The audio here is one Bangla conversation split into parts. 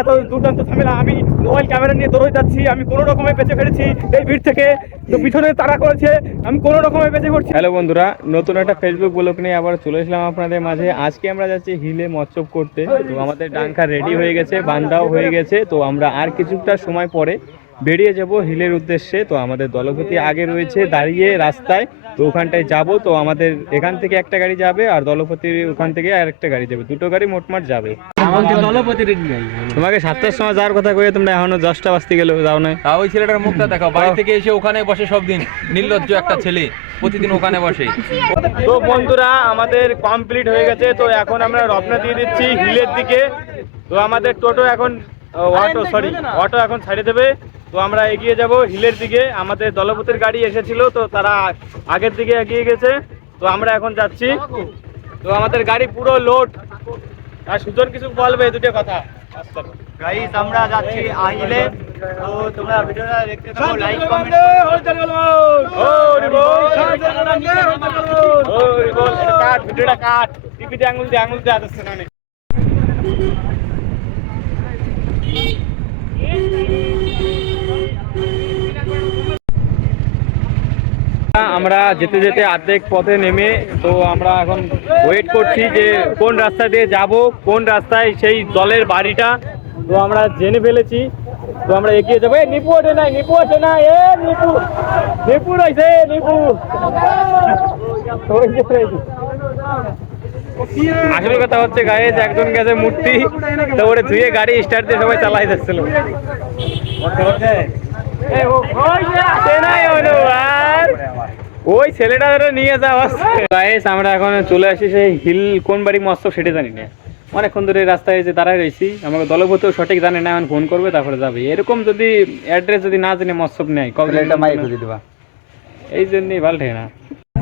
এত দুর্দান্ত ঝামেলা, আমি মোবাইল ক্যামেরা নিয়ে দৌড়ে যাচ্ছি, আমি কোনো রকমে বেঁচে ফেলেছি এই ভিড় থেকে। তো পিছনে তাড়া করেছে, আমি কোনো রকমে বেঁচে পড়ছি। হ্যালো বন্ধুরা, নতুন একটা ফেসবুক ব্লগ নিয়ে আবার চলে এসলাম আপনাদের মাঝে। আজকে আমরা যাচ্ছি হিলে মৎস্য করতে। তো আমাদের ডাঙ্কা রেডি হয়ে গেছে, বান্ধাও হয়ে গেছে। তো আমরা আর কিছুটা সময় পরে বেরিয়ে যাব হিলের উদ্দেশ্যে। তো আমাদের দলপতি আগে রয়েছে দাঁড়িয়ে রাস্তায়, তো ওখানটায় যাব। তো আমাদের এখান থেকে একটা গাড়ি যাবে আর দলপতির ওখান থেকে আর একটা গাড়ি যাবে, দুটো গাড়ি মোটমাট যাবে। তোমাকে 7টার সময় যাওয়ার কথা কয়ে তোমরা এখনো 10টা বাজতে গেল, যাও না? ওই ছেলেটার মুখটা দেখাও, বাড়ি থেকে এসে ওখানে বসে সব দিন, নির্লজ্জ একটা ছেলে, প্রতিদিন ওখানে বসে। তো বন্ধুরা, আমাদের কমপ্লিট হয়ে গেছে। তো এখন আমরা রওনা দিয়ে দিচ্ছি হিলের দিকে। তো আমাদের টোটো এখন অটো এখন ছাড়িয়ে দেবে। তো আমরা এগিয়ে যাব হিলের দিকে। আমাদের দলপতির গাড়ি এসেছিল, তো তারা আগের দিকে এগিয়ে গেছে। তো আমরা এখন যাচ্ছি। তো আমাদের গাড়ি পুরো লোড। আর সুজন কিছু বলবে দুটো কথা। গাইস, আমরা যাচ্ছি আহিলে। তো তোমরা ভিডিওটা দেখতে থাকো, লাইক কমেন্ট। কাট ভিডিওটা কাট, টিভিতে আঙুল দিয়ে আসছে না। আমরা যেতে যেতে অর্ধেক পথে নেমে, তো আমরা এখন ওয়েট করছি যে কোন রাস্তা দিয়ে যাব, কোন রাস্তায় সেই দলের বাড়িটা। তো আমরা জেনে ফেলেছি। তো আমরা এগিয়ে যাবো। নিপু ওঠে নাই, নিপু রয়েছে, নিপু। আসল কথা হচ্ছে গাইস, একজন গেছে মূর্তি, তো ওরে ধুয়ে গাড়ি স্টার্ট দিয়ে সবাই চালাই যাচ্ছিল। ওই ছেলেটা নিয়ে যাওয়া। গাইস, আমরা এখন চলে আসি সেই হিল কোন বাড়ি মৎস্য সেটা জানি না। অনেকক্ষণ ধরে রাস্তায় এসে দাঁড়ায় রয়েছি। আমাকে দলপতিও সঠিক জানে না, এখন ফোন করবে তারপরে যাবে। এরকম যদি অ্যাড্রেস যদি না জেনে মৎস্য নেয়, কবে দেবা, এই জন্যই ভালো থাকে না।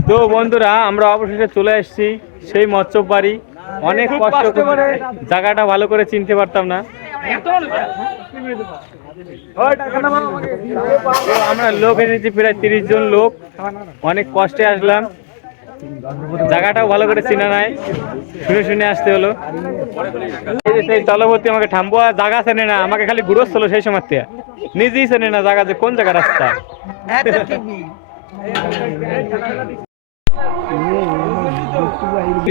তো বন্ধুরা, আমরা অবশেষে চলে আসছি সেই মৎস্য বাড়ি। অনেক কষ্ট করে জায়গাটা ভালো করে চিনতে পারতাম না। আমরা লোক এনেছি প্রায় 30 জন লোক, অনেক কষ্টে আসলাম। জায়গাটাও ভালো করে চিনা নাই, শুনে আসতে হলো। সেই দলপতি আমাকে থামবো, জায়গা চেনে না, আমাকে খালি ঘুরোস ছিল সেই সময় থেকে, নিজেই চেনে না জায়গা যে কোন জায়গা রাস্তা।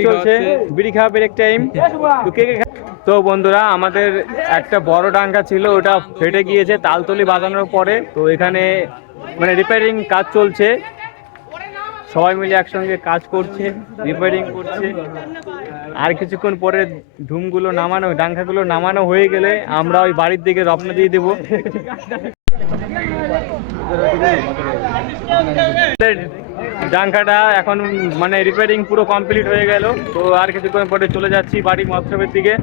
চলছে বিড়ি খাওয়া ব্রেক টাইম। তো বন্ধুরা, আমাদের একটা বড় ডাঙ্গা ছিল, ওটা ফেটে গিয়েছে তালতলি বাজানোর পরে। তো এখানে মানে রিপেয়ারিং কাজ চলছে, সবাই মিলে একসঙ্গে কাজ করছে, রিপেয়ারিং করছে। আর কিছুক্ষণ পরে ধুমগুলো নামানো, ডাঙ্গাগুলো নামানো হয়ে গেলে আমরা ওই বাড়ির দিকে রওনা দিয়ে দেবো। ডাঙ্গাটা এখন মানে রিপেয়ারিং পুরো কমপ্লিট হয়ে গেল। তো আর কিছুক্ষণ পরে চলে যাচ্ছি বাড়ি মৎস্যের দিকে।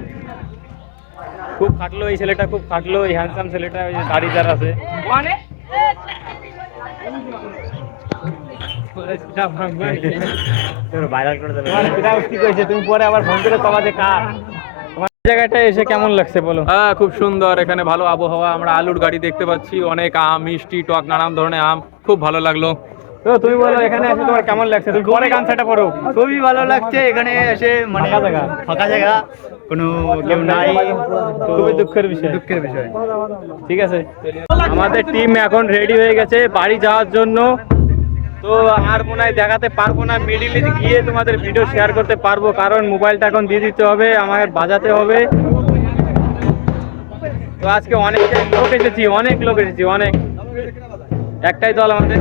খুব খাটলো এই ছেলেটা, খুব খাটলো এই হ্যান্ডসাম ছেলেটা, ওই গাড়িদার আছে। তুমি পরে আবার ফোন করে তোমাদের জায়গাটা এসে কেমন লাগছে বলো? হ্যাঁ, খুব সুন্দর, এখানে ভালো আবহাওয়া। আমরা আলুর গাড়ি দেখতে পাচ্ছি, অনেক আম, মিষ্টি, টক, নানান ধরনের আম, খুব ভালো লাগলো। তো তুমি বলো এখানে এসে তোমার কেমন লাগছে? তুমি পরে গামছাটা পরো। খুবই ভালো লাগছে এখানে এসে, মানে ফাঁকা জায়গা, কোনো কেউ নাই, খুবই দুঃখের বিষয়। ঠিক আছে, আমাদের টিম এখন রেডি হয়ে গেছে বাড়ি যাওয়ার জন্য। তো আর মনে হয় দেখাতে পারবো না, মিডিলে গিয়ে তোমাদের ভিডিও শেয়ার করতে পারবো, কারণ মোবাইলটা এখন দিয়ে দিতে হবে, আমাকে বাজাতে হবে। তো আজকে অনেক লোক এসেছি, অনেক একটাই দল আমাদের।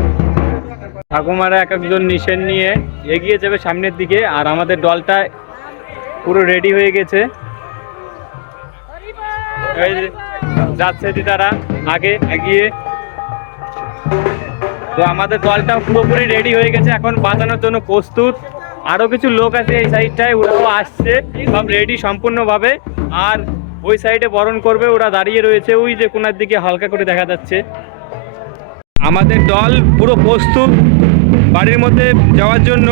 ঠাকুমারা এক একজন নিশেন নিয়ে এগিয়ে যাবে সামনের দিকে, আর আমাদের দলটা পুরো রেডি হয়ে গেছে। যাচ্ছে দিদারা আগে এগিয়ে। তো আমাদের দলটা পুরোপুরি রেডি হয়ে গেছে, এখন বাজানোর জন্য প্রস্তুত। আরো কিছু লোক আছে এই সাইডটায়, ওরাও আসছে, সব রেডি সম্পূর্ণভাবে। আর ওই সাইডে বরণ করবে, ওরা দাঁড়িয়ে রয়েছে, ওই যে কোনার দিকে হালকা করে দেখা যাচ্ছে। আমাদের দল পুরো প্রস্তুত বাড়ির মধ্যে যাওয়ার জন্য।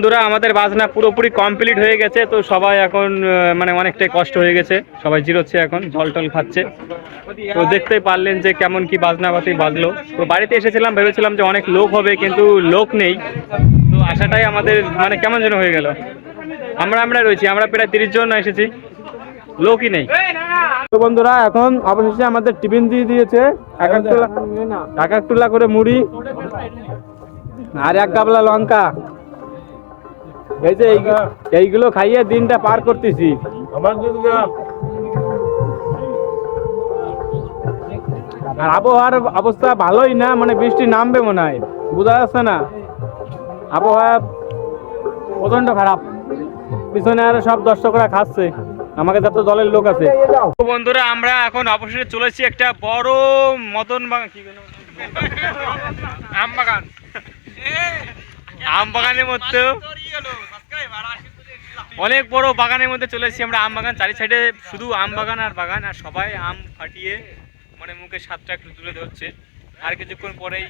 বন্ধুরা আমাদের বাজনা পুরোপুরি কমপ্লিট হয়ে গেছে, তো সবাই এখন মানে অনেকটাই কষ্ট হয়ে গেছে, সবাই জিরোচ্ছে এখন, জল টল খাচ্ছে। তো দেখতেই পারলেন যে কেমন কি বাজনাবাতি বাজলো। তো বাড়িতে এসেছিলাম, ভেবেছিলাম যে অনেক লোক হবে, কিন্তু লোক নেই। তো আশাটাই আমাদের মানে কেমন যেন হয়ে গেল। আমরা রয়েছি, আমরা প্রায় 30 জন এসেছি, লোকই নেই। তো বন্ধুরা এখন অবশেষে আমাদের টিফিন দিয়ে দিয়েছে, এক এক টুলা করে মুড়ি আর এক গাবলা লঙ্কা। এই যে এইগুলো খাইয়ে দিনটা পার করতেছি। আর আবহাওয়ার অবস্থা ভালোই না, মানে বৃষ্টি নামবে মনে হয়, বোঝা যাচ্ছে না, আবহাওয়া প্রচন্ড খারাপ। পিছনে আর সব দর্শকরা খাচ্ছে, আমাকে যত দলের লোক আছে। তো বন্ধুরা আমরা এখন অবশেষে চলেছি একটা বড় মদন বাগান, কি আম বাগান, আম বাগানের মধ্যে অনেক বড় বাগানের মধ্যে চলে এসেছি আমরা। আম বাগান, চারি সাইডে শুধু আম বাগান আর বাগান, আর সবাই আম ফাটিয়ে মানে মুখে স্বাদটা একটু তুলে ধরছে। আর কিছুক্ষণ পরেই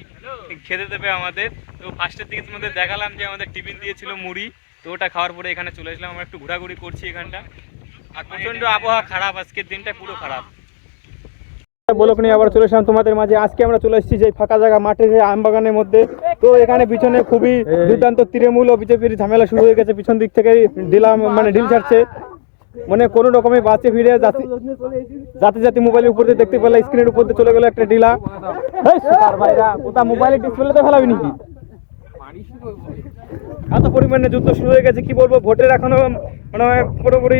খেতে দেবে আমাদের। তো ফার্স্টের দিকে তোমাদের দেখালাম যে আমাদের টিফিন দিয়েছিল মুড়ি, তো ওটা খাওয়ার পরে এখানে চলে এসলাম। আমরা একটু ঘোরাঘুরি করছি এখানটা, আর প্রচন্ড আবহাওয়া খারাপ, আজকের দিনটা পুরো খারাপ। বলক নিয়ে আবার চলে এসলাম তোমাদের মাঝে। আজকে আমরা চলে এসেছি যে ফাঁকা জায়গা মাঠের আম বাগানের মধ্যে। তো এখানে পিছনে খুবই দুর্দান্ত তৃণমূল ও বিজেপির ঝামেলা শুরু হয়ে গেছে। পিছন দিক থেকে ঢিল ছাড়ছে, মানে কোনো রকমে বাঁচে ফিরে জাতি মোবাইলের উপর দিয়ে দেখতে পেলে স্ক্রিনের উপর দিয়ে চলে গেল একটা ডিলা। ভাইরা ওটা মোবাইলের ডিসপ্লেতে ফেলাবি নাকি? এত পরিমাণে যুদ্ধ শুরু হয়ে গেছে, কি বলবো, ভোটের এখনো মানে পুরোপুরি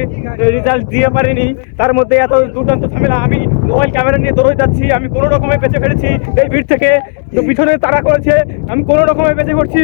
রেজাল্ট দিয়ে পারিনি, তার মধ্যে এত দুর্দান্ত ঝামেলা। আমি মোবাইল ক্যামেরা নিয়ে দৌড়ে যাচ্ছি, আমি কোনো রকমে বেঁচে ফেলেছি এই ভিড় থেকে। তো পিছনে তাড়া করেছে, আমি কোনো রকমে বেঁচে পড়ছি।